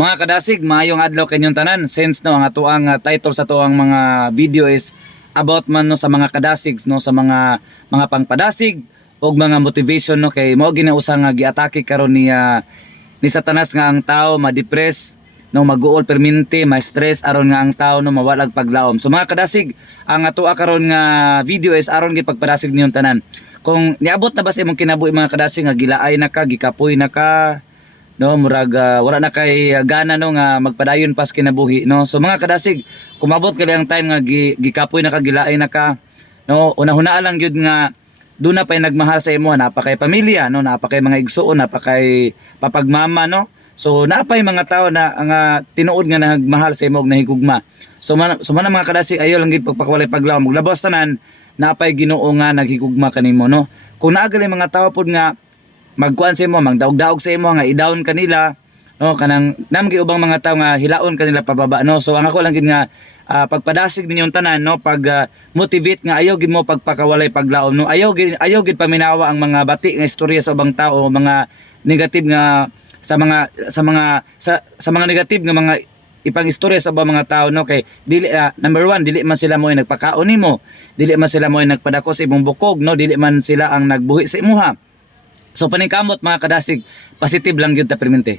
Mga kadasig, maayong adlaw kanyong tanan. Since no ang atuang title sa tuang mga video is about man no sa mga kadasig no sa mga pangpadasig og mga motivation no kay mao ginausa nga giatake karon ni Satanas nga ang tao ma-depress no mag-uol permanente, ma-stress aron nga ang tao no mawalag paglaom. So mga kadasig, ang atoa karon nga video is aron gi pagpadasig niyong tanan. Kung niabot na ba sa imong kinabuhi mga kadasig nga gilaay na ka, gikapoy na ka, no murag wala na kay gana no nga magpadayon pas kinabuhi no. So mga kadasig, kumabot kali ang time nga gikapoy na ka, gilaay na ka, no una-hunaa lang gyud nga do na pay nagmahal sa imo, napakay pamilya no, napakay mga igsuon, napakay papagmama no. So napay mga tao na nga tinuod nga nagmahal sa imo og nahigugma. So man mga kadasig, ayo lang gid pagpakwalay paglaom, maglabas tanan napay Ginoo nga naghigugma kanimo no. Kung naa gali mga tao pod nga magkuan sa imo, magdaog-daog sa imo nga i-down kanila no, kanang namgi ubang mga tao nga hilaon kanila pababa no. So ang ako lang gid nga pagpadasig ninyong tanan no, pag motivate nga ayaw gid mo pagpakawalay paglaom no, ayaw gid paminawa ang mga bati nga istorya sa ubang tao, mga negative nga sa mga negative nga mga ipang istorya sa mga tao no. Kay dili number one, dili man sila mo ay nagpakaon nimo, dili man sila mo ay nagpadako sa imong bukog no, dili man sila ang nagbuhi sa imuha. So paningkamot mga kadasig, positive lang gyud ta permente.